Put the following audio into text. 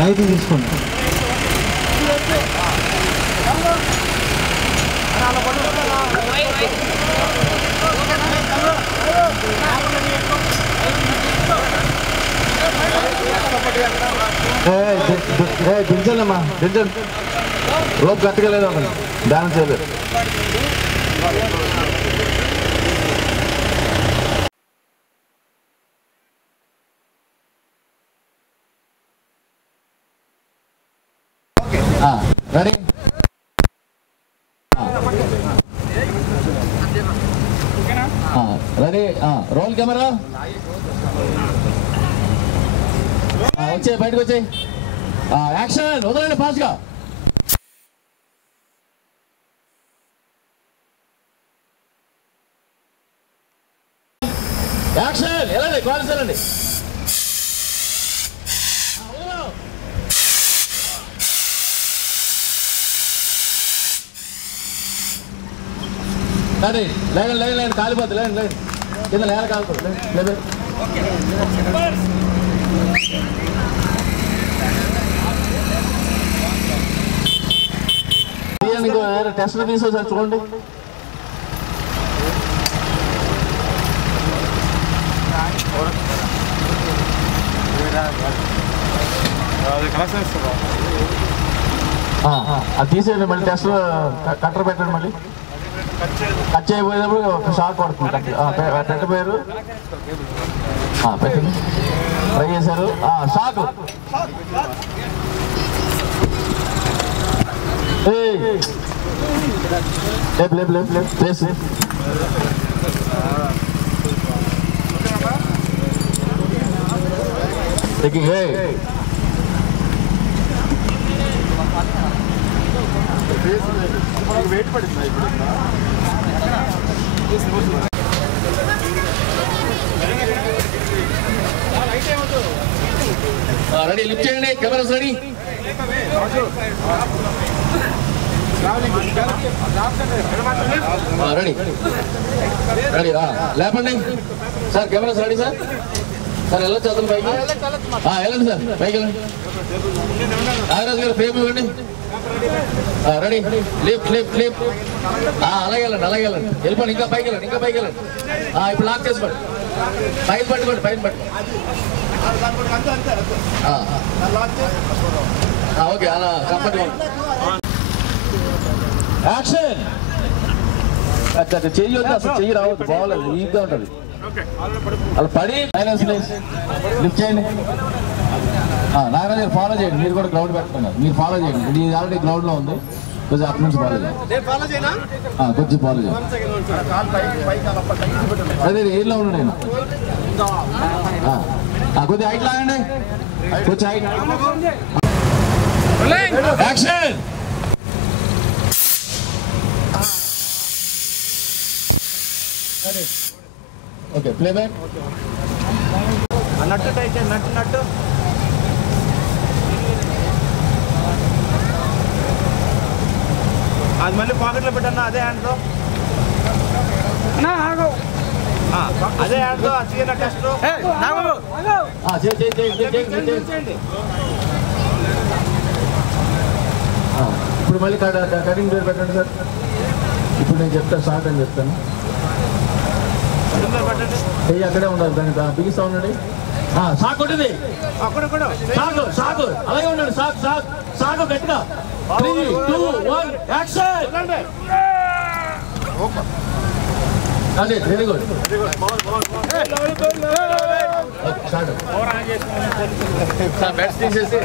Light తీసుకోండి. దించండమ్మా, దించండి. Rope గట్టిగా లేదు, అక్కడ బ్యాలెన్స్ చేయలేదు. రెడీ? రెడీ? రోల్ కెమెరా వచ్చే, బయటకు వచ్చే. యాక్షన్ వదలండి ఫాస్ట్గా. యాక్షన్ వెళ్ళండి, కాల్స్ వెళ్ళండి. లేదండి, లేదండి, లేదండి, కాలిపోద్ది. లేదండి, లేదు కింద లేల కాలిపోద్ది. లేదు వేరే టెస్ట్లో తీసుకోసారి చూడండి. అది తీసేయండి, మళ్ళీ టెస్ట్లో కట్టర్ పెట్టండి. మళ్ళీ కట్ చేయబోయేటప్పుడు ఒక షాక్ పడుతుంది. పెట్టబోయారు, పెట్టండి. ట్రై చేశారు, షాక్. లేపు లేపు లేపు లేపు ప్లేస్. వెయిట్ పడింది ఇప్పుడు. రెడీ? లిఫ్ట్ చేయండి, కెమెరాస్ రెడీ. రెడీ రెడీ లేపండి sir. Cameras ready sir. Sir వెళ్ళొచ్చు అతను పైకి. వెళ్ళండి సార్, పైకి వెళ్ళండి. నాగరాజు గారు ఫ్రేమ్ ఇవ్వండి. రెడీ? Lift lift lift. అలాగే వెళ్ళండి, అలాగే వెళ్ళండి. వెళ్ళిపోండి, ఇంకా పైకి వెళ్ళండి, ఇంకా పైకి వెళ్ళండి. ఇప్పుడు లాక్ చేసుకోండి, పైన పట్టుకోండి, పైన పట్టుకోండి. ఓకే, అలా కంఫర్టబుల్. యాక్షన్. చెయ్యి వద్దు, అసలు చెయ్యి రావద్దు, బాగోలేదు, ఈజీగా ఉంటుంది. అలా పడి ఫైనాన్స్ లిఫ్ట్ చేయండి. నాగరాజు గారు ఫాలో చేయండి. మీరు కూడా గ్రౌండ్ పెట్టుకున్నారు, మీరు ఫాలో చేయండి. ఇది ఆల్రెడీ గ్రౌండ్ లో ఉంది, కొంచెం అటు నుంచి ఫాలో చేయండి. కొంచెం ఫాలో చేయండి. అదే ఏళ్ళలో ఉండు నేను. కొద్దిగా హైట్ లాగండి, కొంచెం height. Action. Okay, play back. Nut tight, nut nut. అది మళ్ళీ పాకెట్లో పెట్టన్నా, అదే హ్యాండ్తో. అదే హ్యాండ్తో చిన్న టెస్ట్. ఇప్పుడు మళ్ళీ కటింగ్ పేరు పెట్టండి సార్. ఇప్పుడు నేను చెప్తాను, షార్ట్ అని చెప్తాను. చెయ్యి అక్కడే ఉండాలి, దాన్ని బిగిస్తా ఉండండి. షాక్ కొట్టింది, షాక్ షాక్ అలాగే ఉండండి. షాక్ షాక్ షాక్ గట్టిగా. 3, 2, 1 యాక్షన్. అదే వెరీ గుడ్. సార్ బ్యాట్స్ తీసేసి